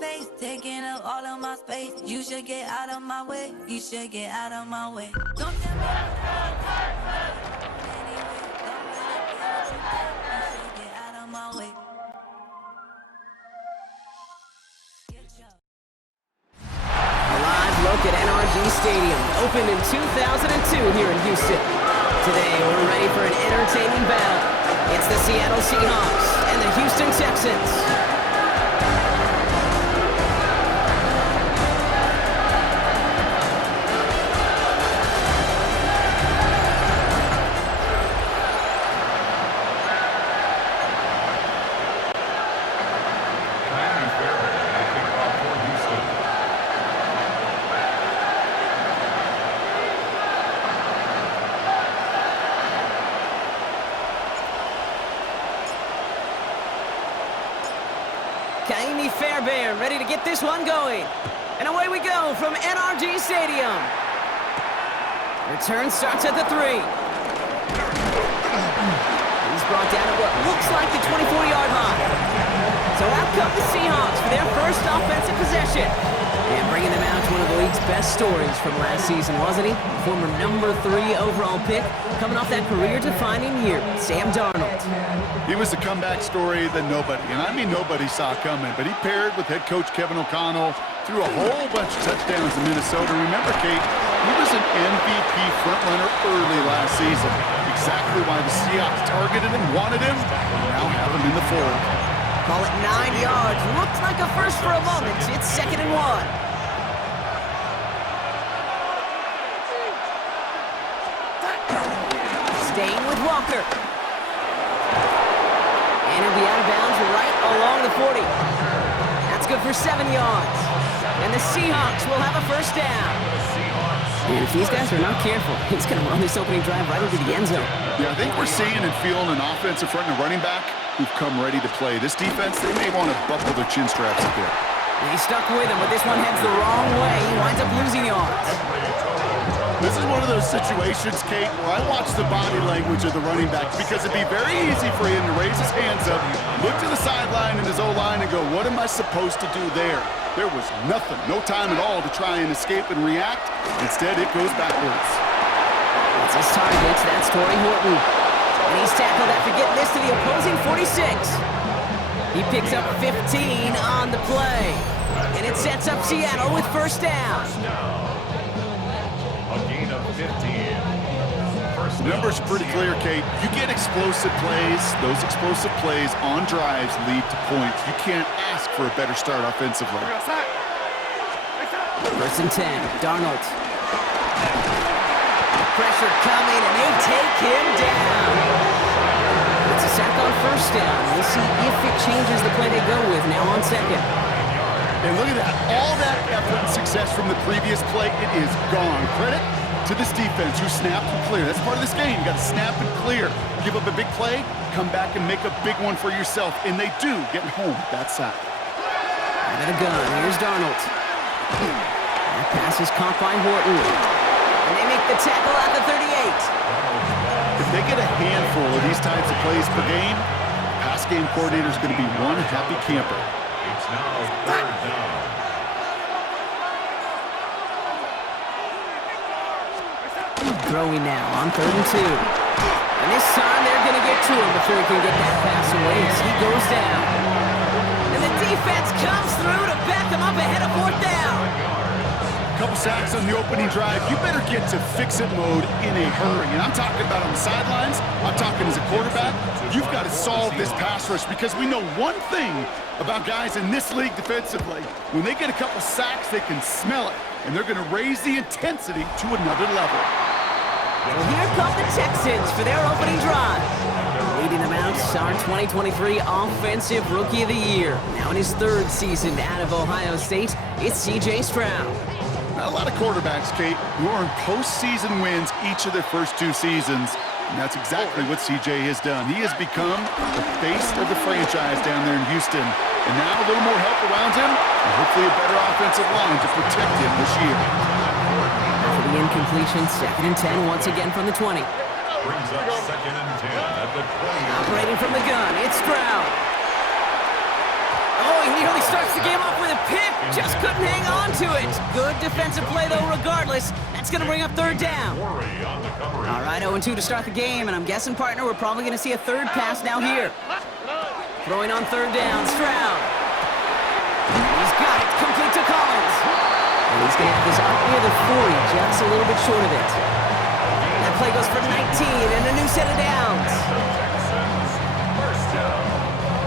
face, taking up all of my space. You should get out of my way. You should get out of my way. Don't tell me. Look at NRG Stadium, opened in 2002 here in Houston. Today, we're ready for an entertaining battle. It's the Seattle Seahawks and the Houston Texans. Ready to get this one going. And away we go from NRG Stadium. Return starts at the 3. He's brought down at what looks like the 24-yard line. So out come the Seahawks for their first offensive possession. And bringing them out to one of the league's best stories from last season, wasn't he? Former number 3 overall pick, coming off that career-defining year, Sam Darnold. He was a comeback story that nobody, and I mean nobody, saw coming. But he paired with head coach Kevin O'Connell, threw a whole bunch of touchdowns in Minnesota. Remember, Kate, he was an MVP frontrunner early last season. Exactly why the Seahawks targeted him, wanted him, and now have him in the fold. Call it 9 yards. Looked like a first for a moment. It's 2nd and 1. Staying with Walker. And he'll be out of bounds right along the 40. That's good for 7 yards. And the Seahawks will have a first down. And if these guys are not careful, he's going to run this opening drive right into the end zone. Yeah, I think we're seeing and feeling an offensive front and a running back who've come ready to play. This defense, they may want to buckle their chin straps a bit. He's stuck with him, but this one heads the wrong way. He winds up losing yards. This is one of those situations, Kate, where I watch the body language of the running back because it'd be very easy for him to raise his hands up, look to the sideline and his O-line and go, what am I supposed to do there? There was nothing, no time at all to try and escape and react. Instead, it goes backwards. That's his target. That's Torrey Horton. And he's tackled after getting this to the opposing 46. He picks up 15 on the play. And it sets up Seattle with first down. A gain of 15. The numbers are pretty clear, Kate. You get explosive plays. Those explosive plays on drives lead to points. You can't ask for a better start offensively. 1st and 10. Darnold. Pressure coming, and they take him down. It's a sack on first down. We'll see if it changes the play they go with now on 2nd. And look at that. All that effort and success from the previous play, it is gone. Credit to this defense who snapped and clear. That's part of this game. You got to snap and clear. Give up a big play, come back and make a big one for yourself. And they do, getting home with that sack. Out of the gun. Here's Darnold. That pass is caught by Horton. And they make the tackle at the 38. If they get a handful of these types of plays per game, pass game coordinator is going to be one happy camper. It's now 3rd down. Throwing now on 3rd and 2. And this time they're going to get to him before he can get that pass away as he goes down. And the defense comes through to back him up ahead of 4th down. Couple sacks on the opening drive. You better get to fix-it mode in a hurry. And I'm talking about on the sidelines. I'm talking as a quarterback. You've got to solve this pass rush because we know one thing about guys in this league defensively. When they get a couple sacks, they can smell it. And they're going to raise the intensity to another level. Well, here come the Texans for their opening drive. Leading them out, our 2023 Offensive Rookie of the Year. Now in his 3rd season out of Ohio State, it's C.J. Stroud. Not a lot of quarterbacks, Kate, who are in postseason wins each of their first 2 seasons. And that's exactly what C.J. has done. He has become the face of the franchise down there in Houston. And now a little more help around him, and hopefully a better offensive line to protect him this year. After the incompletion, 2nd and 10 once again from the 20. Brings up 2nd and 10 at the 20. Operating from the gun, it's Stroud. Oh, he he nearly starts the game off with a pick. Just couldn't hang on to it. Good defensive play, though, regardless. That's going to bring up third down. All right, 0-2 to start the game, and I'm guessing, partner, we're probably going to see a third pass now here. Throwing on third down, Stroud. He's got it, complete to Collins. And he's going to have this up near the 40, just a little bit short of it. That play goes for 19 and a new set of downs.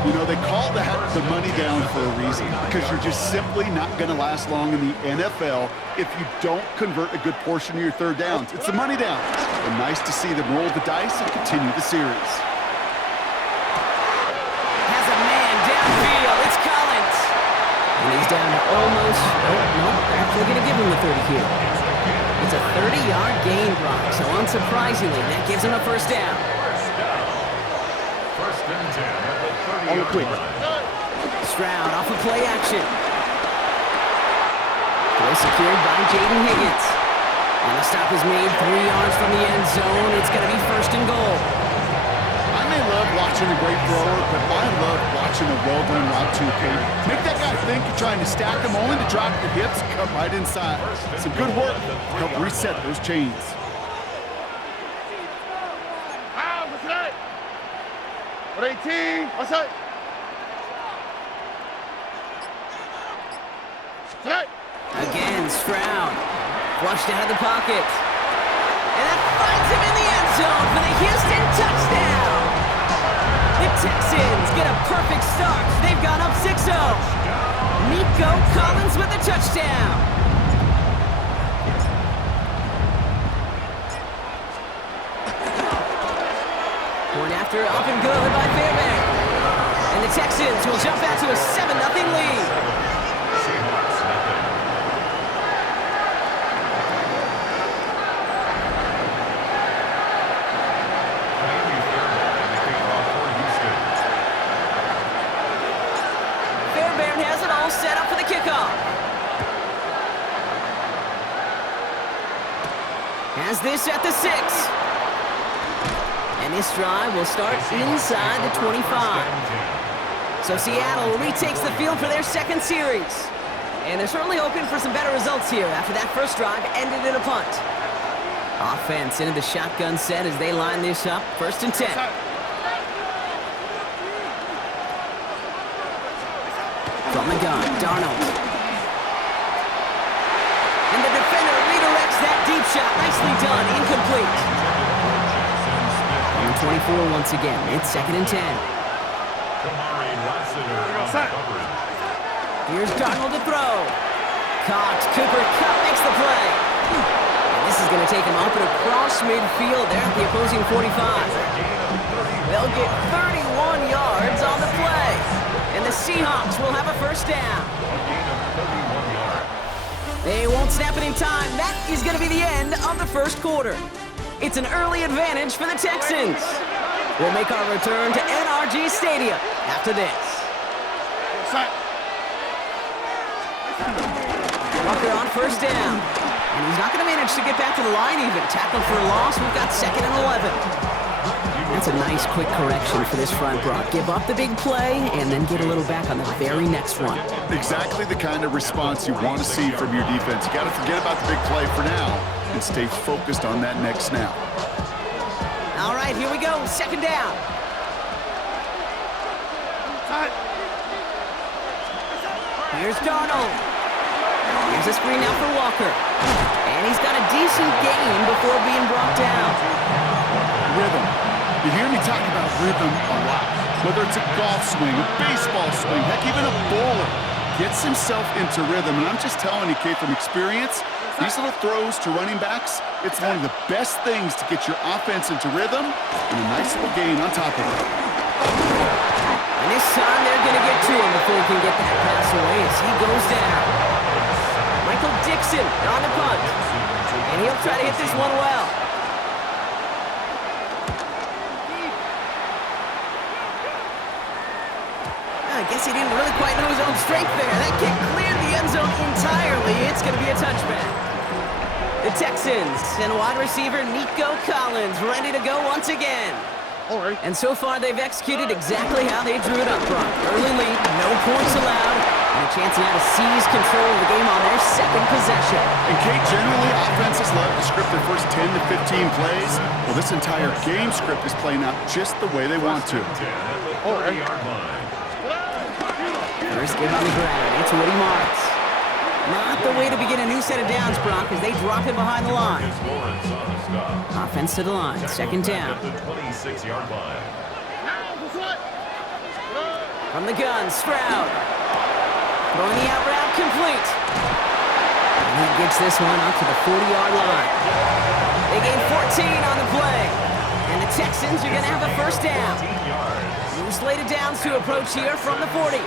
You know, they call that the money down for a reason, because you're just simply not going to last long in the NFL if you don't convert a good portion of your third downs. It's the money down. And nice to see them roll the dice and continue the series. Has a man downfield. It's Collins. And he's down to almost, actually going to give him the 30 here. It's a 30-yard gain, Brock, so unsurprisingly, that gives him a first down. First and 10 at the 30. On the quick. Stroud off of play action. Play secured by Jaden Higgins. And the stop is made 3 yards from the end zone. It's going to be first and goal. I may love watching a great thrower, but I love watching a well-done route too, Kate. Make that guy think you're trying to stack him only to drop your hips, cut right inside. Some good work to help reset those chains. What 18? What's that? Again, Stroud. Flushed out of the pocket. And that finds him in the end zone for the Houston touchdown. The Texans get a perfect start. They've gone up 6-0. Nico Collins with the touchdown. Point after, up and good by Fairbairn. And the Texans will jump out to a 7-0 lead. Seahawks nothing. Fairbairn has it all set up for the kickoff. Has this at the 6. And this drive will start inside the 25. So Seattle retakes the field for their second series. And they're certainly hoping for some better results here after that first drive ended in a punt. Offense into the shotgun set as they line this up. First and 10. From the gun, Darnold. And the defender redirects that deep shot. Nicely done, incomplete. On the 24 once again, it's second and 10. Kamari Lassiter on coverage. Here's Darnold to throw. Caught. Cooper Kupp makes the play. And this is going to take him up and across midfield there at the opposing 45. They'll get 31 yards on the play. And the Seahawks will have a first down. They won't snap it in time. That is going to be the end of the first quarter. It's an early advantage for the Texans. We'll make our return to NRG Stadium after this. Walker on first down. And he's not going to manage to get back to the line even. Tackle for a loss. We've got second and 11. That's a nice quick correction for this front, Brock. Give up the big play and then get a little back on the very next one. Exactly the kind of response you want to see from your defense. You got to forget about the big play for now and stay focused on that next snap. All right, here we go. Second down. Here's Darnold. Here's a screen now for Walker. And he's got a decent gain before being brought down. Rhythm. You hear me talk about rhythm a lot. Whether it's a golf swing, a baseball swing, heck, even a bowler gets himself into rhythm. And I'm just telling you, kid, from experience, these little throws to running backs, it's one of the best things to get your offense into rhythm and a nice little gain on top of it. And this time they're going to get to him before he can get that pass away as he goes down. Michael Dixon on the punt. And he'll try to hit this one well. I guess he didn't really quite know his own strength there. That kick cleared the end zone entirely. It's going to be a touchback. The Texans and wide receiver Nico Collins ready to go once again. And so far, they've executed exactly how they drew it up, Brock. Early lead, no points allowed, and a chance now to seize control of the game on their second possession. And Kate, generally, offenses love to script their first 10 to 15 plays. Well, this entire game script is playing out just the way they want to. First give on the ground, it's Woody Marks. Not the way to begin a new set of downs, Brock, as they drop it behind the line. Offense to the line, second down. From the gun, Stroud. Throwing the out route complete. And he gets this one up to the 40-yard line. They gain 14 on the play. And the Texans are going to have a first down. New slated downs to approach here from the 40.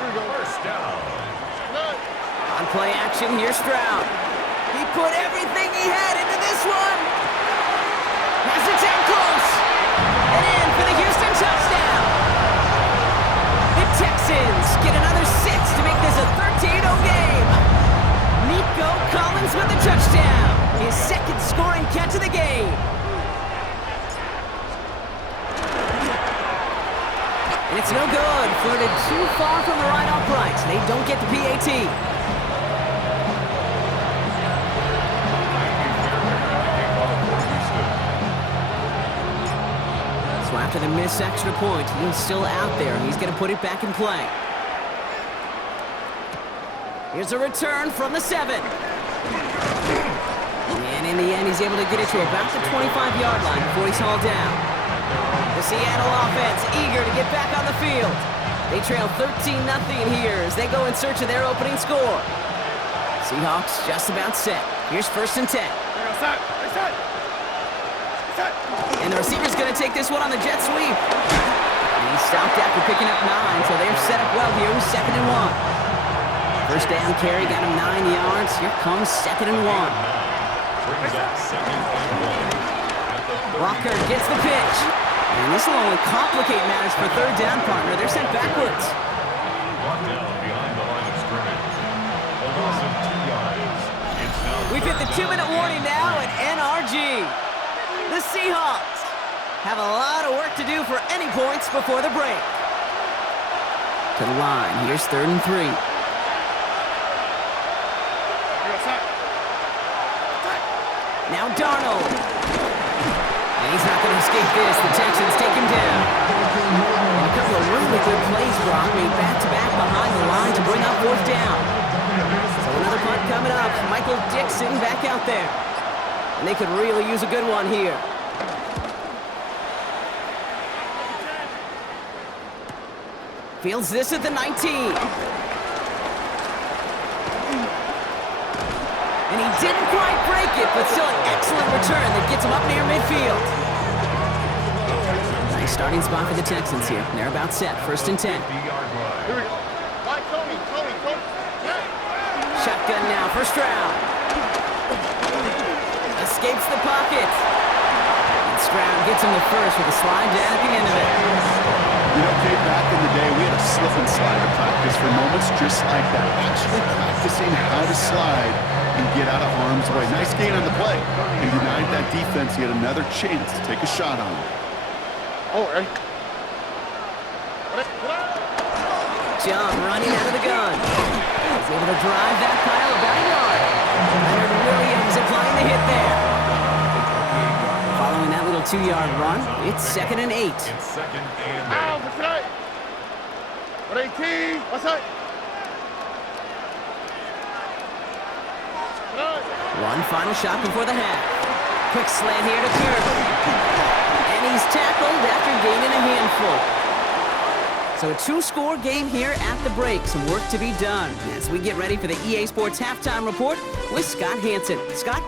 On play action, here's Stroud. He put everything he had into this one. Has it down close. And in for the Houston touchdown. The Texans get another 6 to make this a 13-0 game. Nico Collins with the touchdown. His second scoring catch of the game. And it's no good. Floated too far from the right upright. They don't get the PAT. So after the missed extra point, he's still out there. He's going to put it back in play. Here's a return from the 7. And in the end, he's able to get it to about the 25-yard line before he's hauled down. The Seattle offense eager to get back on the field. They trail 13-0 here as they go in search of their opening score. Seahawks just about set. Here's first and 10. And the receiver's going to take this one on the jet sweep. And he's stopped after picking up 9, so they're set up well here with 2nd and 1. First down carry got him 9 yards. Here comes 2nd and 1. Walker gets the pitch. And this will only complicate matters for third down, partner. They're sent backwards. We've hit the 2-minute warning now at NRG. The Seahawks have a lot of work to do for any points before the break. To the line, here's 3rd and 3. Now Darnold. And he's not going to escape this. The Texans take him down. And a couple of really good plays, Brock, made back-to-back behind the line to bring up 4th down. So another punt coming up. Michael Dixon back out there. And they could really use a good one here. Fields this at the 19. And he didn't quite break it, but still an excellent return that gets him up near midfield. Nice starting spot for the Texans here. They're about set. 1st and 10. Shotgun now for Stroud. Escapes the pocket. And Stroud gets him the first with a slide down at the end of it. You know, Kate, back in the day, we had a slip and slide to practice for moments just like that. Actually practicing how to slide and get out of harm's way. Nice gain on the play. And denied that defense yet another chance to take a shot on him. John running out of the gun. He's able to drive that pile about a yard. Leonard Williams applying the hit there. Following that little 2-yard run, it's 2nd and 8. One final shot before the half. Quick slant here to Kirk. And he's tackled after gaining a handful. So a 2-score game here at the break. Some work to be done as we get ready for the EA Sports Halftime Report with Scott Hanson. Scott?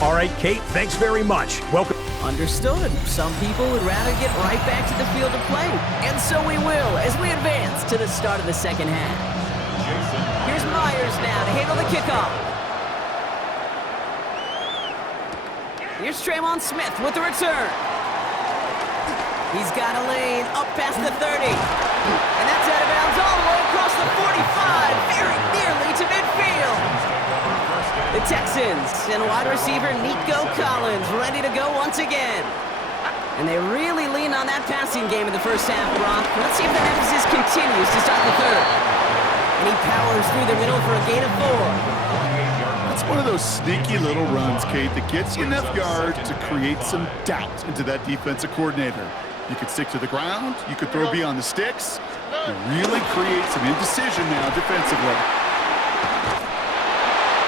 All right, Kate, thanks very much. Welcome. Understood. Some people would rather get right back to the field of play. And so we will as we advance to the start of the second half. Here's Myers now to handle the kickoff. Here's Tremon Smith with the return. He's got a lane up past the 30. And that's out of bounds all the way across the 45, very nearly to midfield. The Texans and wide receiver Nico Collins ready to go once again. And they really leaned on that passing game in the first half, Brock. Let's see if that emphasis continues to start the third. And he powers through the middle for a gain of 4. It's one of those sneaky little runs, Kate, that gets you enough yard to create some doubt into that defensive coordinator. You could stick to the ground, you could throw beyond the sticks, and really create some indecision now defensively.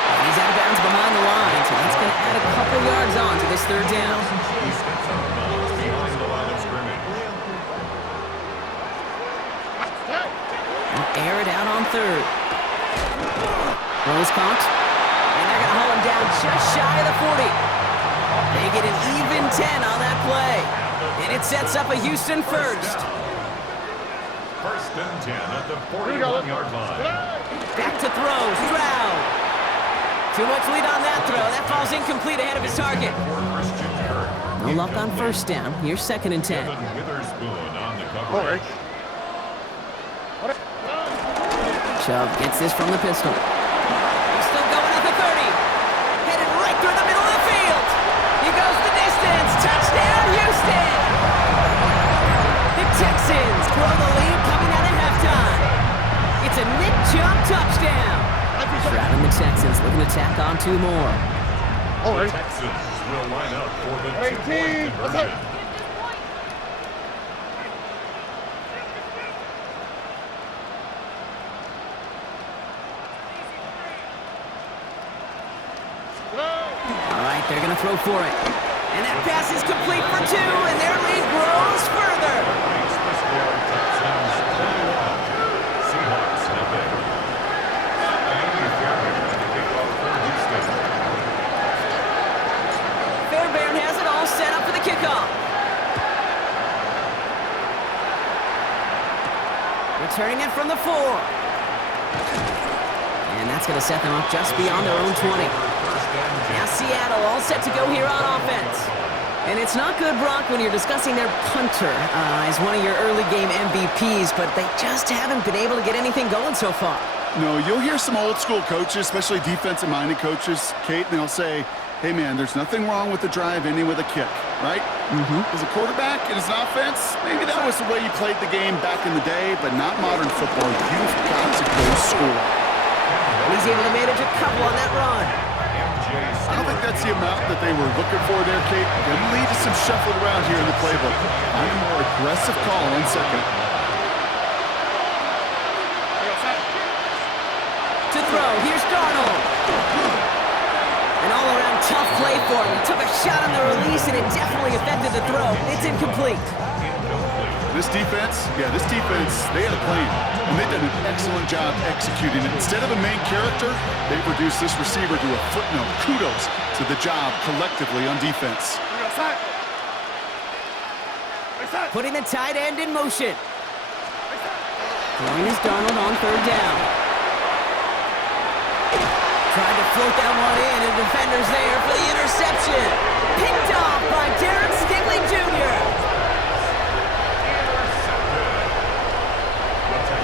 And he's out of bounds behind the line, so that's going to add a couple yards on to this third down. He steps out of bounds behind the line of scrimmage. And air it out on third. Rose caught. And they're going to haul him down just shy of the 40. They get an even 10 on that play. And it sets up a Houston first. First and 10 at the 41-yard line. Back to throw. Stroud. Too much lead on that throw. That falls incomplete ahead of his target. No luck on first down. Here's second and 10. Witherspoon on the coverage. Chubb gets this from the pistol. He's still going at the 30. Headed right through the middle of the field. He goes the distance. Touchdown, Houston! The Texans grow the lead coming out of halftime. It's a Nick Chubb touchdown. Stroud and the Texans looking to tack on 2 more. The Texans will line up for the 2-point conversion. All right, they're going to throw for it. And that pass is complete for 2, and their lead grows further. Makes the score Texans 21. Seahawks nothing. Andy Fairbairn to kick off for Houston. Fairbairn has it all set up for the kickoff. Returning it from the 4. And that's going to set them up just beyond their own 20. Now Seattle all set to go here on offense. And it's not good, Brock, when you're discussing their punter as one of your early game MVPs, but they just haven't been able to get anything going so far. No, you'll hear some old school coaches, especially defensive-minded coaches, Kate, and they'll say, hey, man, there's nothing wrong with the drive ending with a kick, right? As a quarterback and as an offense, maybe that was the way you played the game back in the day, but not modern football. You've got to go score. And he's able to manage a couple on that run. I don't think that's the amount that they were looking for there, Kate. Going to lead to some shuffling around here in the playbook. Find a more aggressive call on second. To throw, here's Darnold. An all-around tough play for him. He took a shot on the release, and it definitely affected the throw. It's incomplete. This defense, they had a plan, and they've done an excellent job executing it. Instead of a main character, they've reduced this receiver to a footnote. Kudos to the job collectively on defense. Putting the tight end in motion. Throwing is Darnold on third down. Trying to float that one in, and the defender's there for the interception. Picked off by Derek Stingley Jr.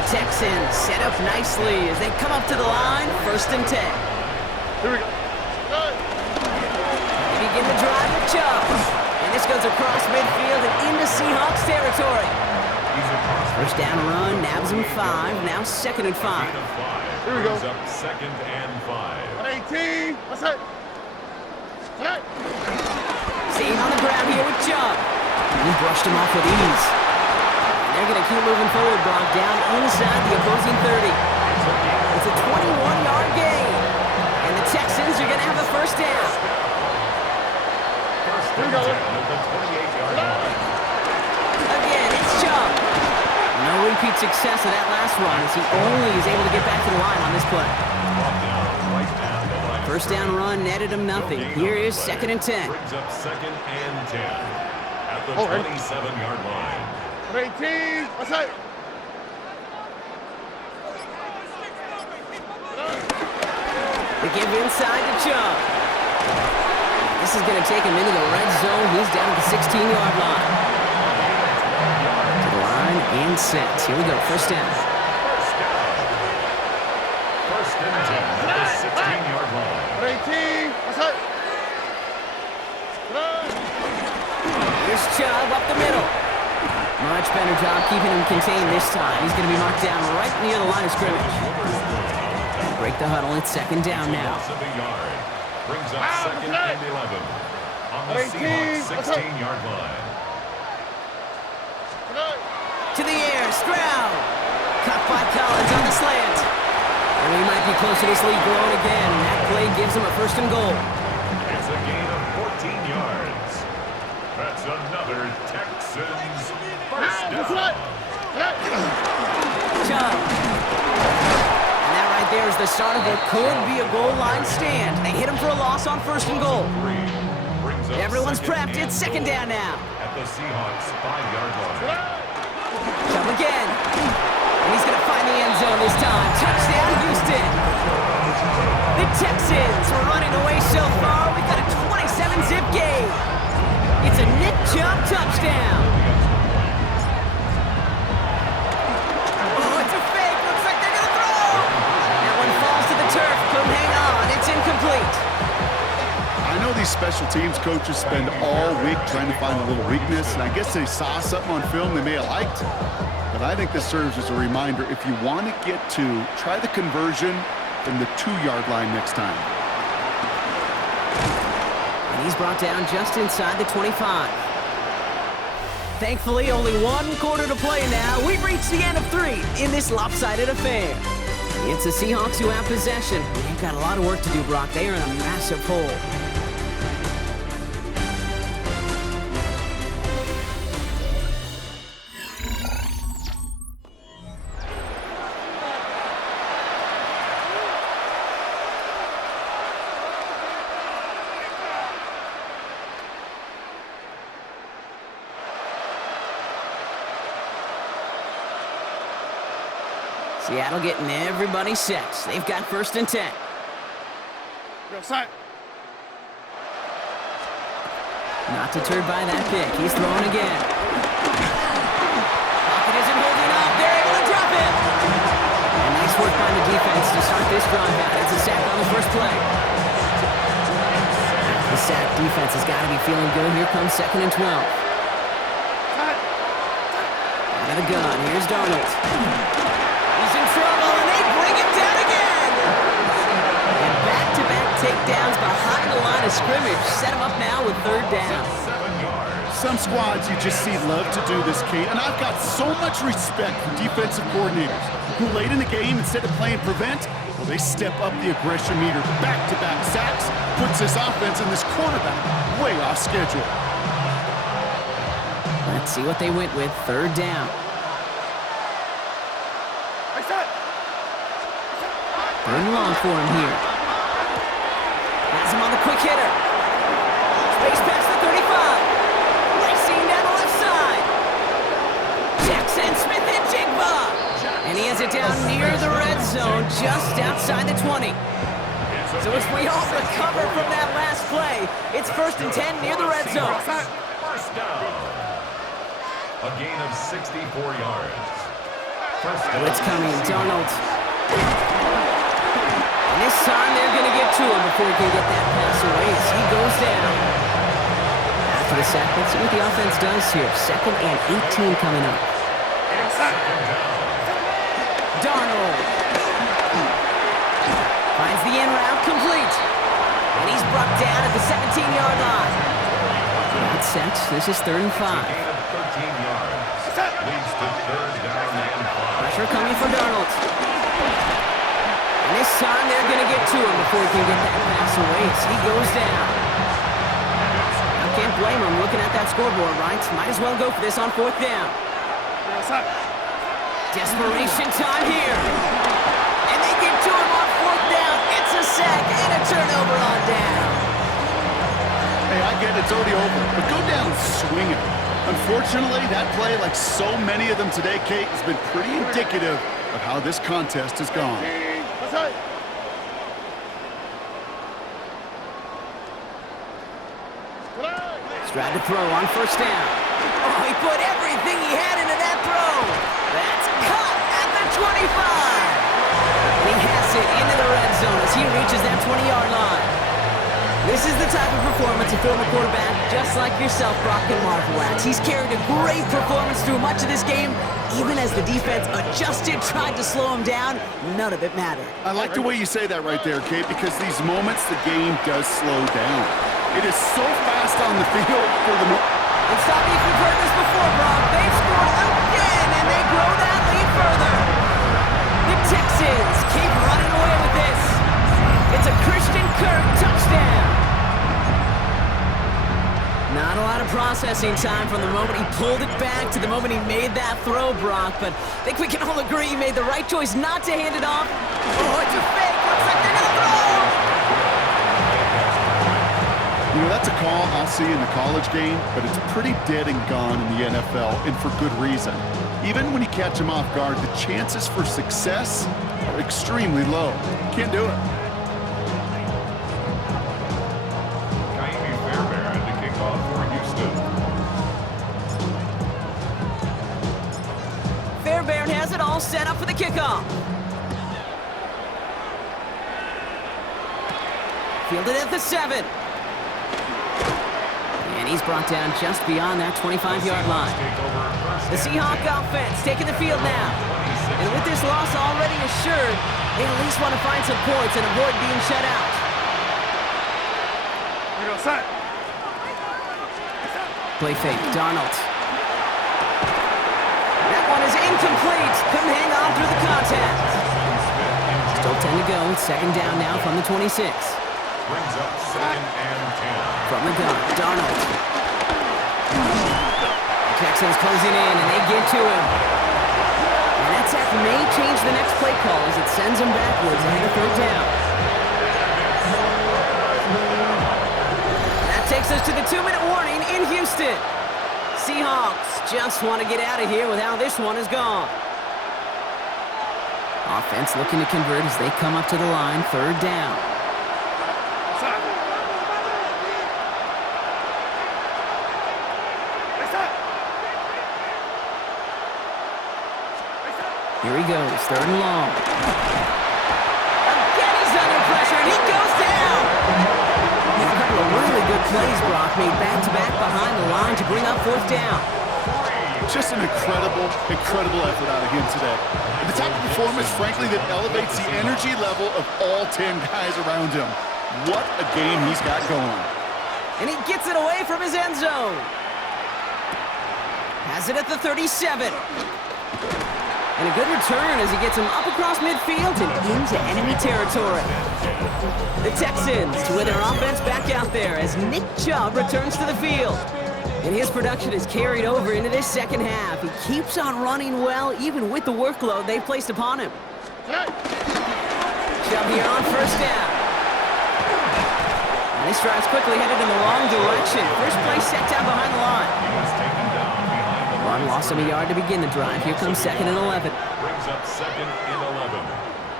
The Texans set up nicely as they come up to the line, first and 10. Here we go. They begin the drive with Chubb. And this goes across midfield and into Seahawks territory. First down run, nabs him 5, now second and 5. Here we go. Up second and 5. 18. What's that? Staying on the ground here with Chubb. He brushed him off with ease. They're going to keep moving forward, Brock, down inside the opposing 30. It's a 21-yard gain. And the Texans are going to have a first down. First and 10 at the 28-yard line. Again, it's Chubb. No repeat success of that last run as he only is able to get back to the line on this play. First down run netted him nothing. Here is second and 10. Brings up second and 10 at the 27-yard line. 18. What's that? They give inside to Chubb. This is going to take him into the red zone. He's down at the 16-yard line. To the line and set. Here we go. First down. First and 10 at the 16-yard line. 18. What's that? Here's Chubb up Much better job keeping him contained this time. He's going to be marked down right near the line of scrimmage. Break the huddle. It's second down now. Brings up second and 11 on the Seahawks 16-yard line. To the air, Stroud. Caught by Collins on the slant. And we might be close to this lead growing again. That play gives him a first and goal. It's a gain of 14 yards. That's another Texans first down. Chant. And that right there is the start of what could be a goal line stand. They hit him for a loss on first and goal. Everyone's prepped. It's second down now. At the Seahawks 5-yard line. Jump again. And he's going to find the end zone this time. Touchdown, Houston. The Texans are running away so far. We've got a 27-zip game. It's a Nick Chubb touchdown. Oh, it's a fake. Looks like they're going to throw. That one falls to the turf. Couldn't hang on. It's incomplete. I know these special teams coaches spend all week trying to find a little weakness, and I guess they saw something on film they may have liked. But I think this serves as a reminder, if you want to get two, try the conversion from the 2-yard line next time. And he's brought down just inside the 25. Thankfully, only one quarter to play now. We've reached the end of 3 in this lopsided affair. It's the Seahawks who have possession. They've got a lot of work to do, Brock. They are in a massive hole. Seattle getting everybody set. They've got first and 10. Not deterred by that pick. He's throwing again. Pocket isn't holding up. They're able to drop it. And nice work by the defense to start this drive out. It's a sack on the first play. The sack defense has got to be feeling good. Here comes second and 12. Out of the gun. Here's Darnold. He's in trouble, and they bring him down again. And back-to-back takedowns behind the line of scrimmage. Set him up now with third down. Some squads you just see love to do this, Kate, and I've got so much respect for defensive coordinators who late in the game, instead of playing prevent, well, they step up the aggression meter. Back-to-back sacks puts this offense and this quarterback way off schedule. Let's see what they went with. Third down. Third and long for him here. Has him on the quick hitter. Space past the 35. Racing down the left side. Jackson, Smith, and Jigba. And he has it down near the red zone, just outside the 20. So as we all recover from that last play, it's first and 10 near the red zone. First down. A gain of 64 yards. First down. It's coming, Darnold. And this time they're going to get to him before he can get that pass away as he goes down. After the sack, let's see what the offense does here. Second and 18 coming up. Darnold finds the in route complete. And he's brought down at the 17-yard line. That's set. This is third and 5. 13 yards. Leads to third down and 5. Pressure coming for Darnold. And this time they're going to get to him before he can get that pass away as he goes down. I can't blame him looking at that scoreboard, right? Might as well go for this on fourth down. Desperation time here. And they get to him on fourth down. It's a sack and a turnover on down. Hey, I get it's already over, but go down swinging. Unfortunately, that play, like so many of them today, Kate, has been pretty indicative of how this contest has gone. Stroud to throw on first down. Oh, he put everything he had into that throw. That's caught at the 25. And he has it into the red zone as he reaches that 20-yard line. This is the type of performance a former quarterback, just like yourself, Brock, can marvel at. He's carried a great performance through much of this game. Even as the defense adjusted, tried to slow him down, none of it mattered. I like the way you say that right there, Kate, because these moments the game does slow down. It is so fast on the field for the moment. And stop me if you've heard this before, Brock. They've scored again, and they grow that lead further. The Texans keep running away with this. It's a Christian Kirk touchdown. Not a lot of processing time from the moment he pulled it back to the moment he made that throw, Brock. But I think we can all agree he made the right choice not to hand it off. Oh, it's a fake. Looks like they're going to throw. You know, that's a call I'll see in the college game, but it's pretty dead and gone in the NFL, and for good reason. Even when you catch him off guard, the chances for success are extremely low. Can't do it. Fairbairn has it all set up for the kickoff. Fielded at the 7. And he's brought down just beyond that 25-yard line. The Seahawk offense taking the field now. And with this loss already assured, they at least want to find some points and avoid being shut out. Play fake, Darnold. That one is incomplete. Couldn't hang on through the contact. Still 10 to go. Second down now from the 26. Brings up 2nd and 10. From the gun, Darnold. Texans closing in, and they get to him. And that sack may change the next play call as it sends him backwards ahead of 3rd down. That takes us to the 2-minute warning in Houston. Seahawks just want to get out of here with how this one is gone. Offense looking to convert as they come up to the line, 3rd down. Here he goes, 3rd and long. Again, he's under pressure, and he goes down. And a couple of really good plays, Brock, made back-to-back behind the line to bring up 4th down. Just an incredible effort out of him today. And the type of performance, frankly, that elevates the energy level of all 10 guys around him. What a game he's got going. And he gets it away from his end zone. Has it at the 37. And a good return as he gets him up across midfield and into enemy territory. The Texans with their offense back out there as Nick Chubb returns to the field. And his production is carried over into this second half. He keeps on running well, even with the workload they've placed upon him. Chubb here on 1st down. And this drive's quickly headed in the wrong direction. First play set down behind the line. Run lost him a yard to begin the drive. Here comes 2nd and 11. Brings up 2nd and 11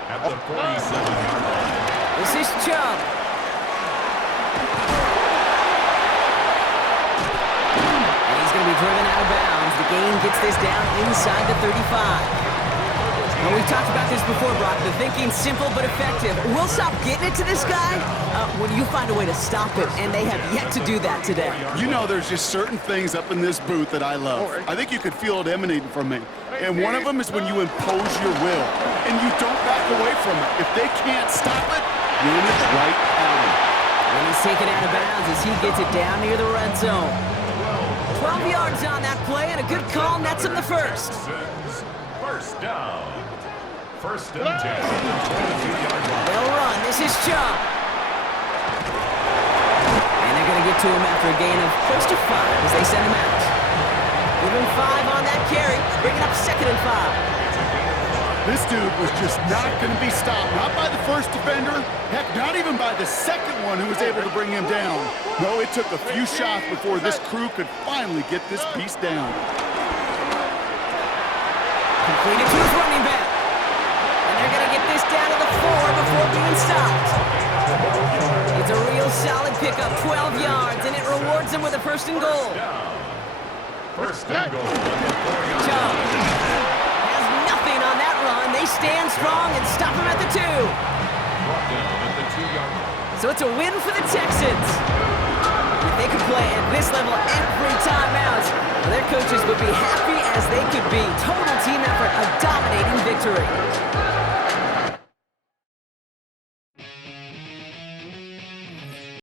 at the 47-yard line. This is Chubb. And he's going to be driven out of bounds. The gain gets this down inside the 35. Well, we've talked about this before, Brock. The thinking's simple but effective. We'll stop getting it to this guy when you find a way to stop it, and they have yet to do that today. You know there's just certain things up in this booth that I love. I think you could feel it emanating from me. And one of them is when you impose your will, and you don't back away from it. If they can't stop it, run it right at him. And he's taken out of bounds as he gets it down near the red zone. 12 yards on that play, and a good call nets him the first. 1st down. 1st and 10 at the 22-yard line. They'll run. This is Chubb. And they're going to get to him after a gain of close to 5 as they send him out. Give him 5 on that carry, bringing up 2nd and 5. This dude was just not going to be stopped. Not by the first defender. Heck, not even by the second one who was able to bring him down. No, it took a few shots before this crew could finally get this beast down. Completed to his running back. And they're going to get this down to the 4 before being stopped. It's a real solid pickup, 12 yards, and it rewards them with a 1st and goal. 1st and goal. Chubb has nothing on that run. They stand strong and stop him at the 2. Brought down at the 2-yard line. So it's a win for the Texans. If they could play at this level every time out, well, their coaches would be happy as they could be. Total team effort, a dominating victory.